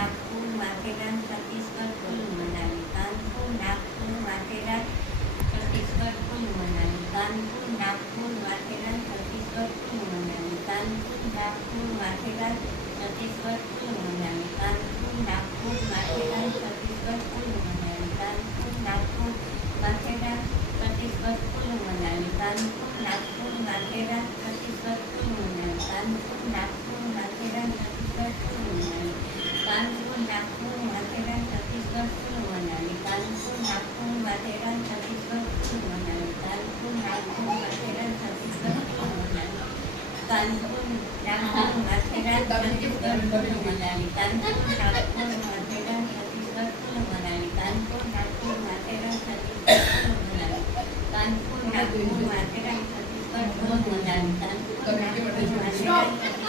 Nagpur Matheran Chhattisgarh Kullu Manali Kanpur Nagpur Matheran Chhattisgarh Kullu Manali Kanpur Nagpur Matheran Chhattisgarh Kullu Manali Kanpur Nagpur Matheran Chhattisgarh Kullu Manali Kanpur Nagpur Matheran Chhattisgarh Kullu Manali Kanpur Nagpur Matheran Chhattisgarh Kullu Manali Kanpur Nagpur Matheran Chhattisgarh Kullu Manali Kanpur Nagpur Matheran Chhattisgarh Kullu Manali Kanpur Nagpur Matheran Chhattisgarh Kullu Manali Kanpur Nagpur Matheran Chhattisgarh Kullu Manali Kanpur Nagpur Matheran Chhattisgarh Kullu Manali Kanpur Nagpur Matheran Chhattisgarh Kullu Manali Kanpur Nagpur Matheran Chhattisgarh Kullu Manali Kanpur Nagpur Matheran Chhattisgarh Kullu Manali Kanpur Nagpur Matheran Chhattisgarh Kullu Manali Kanpur Nagpur Matheran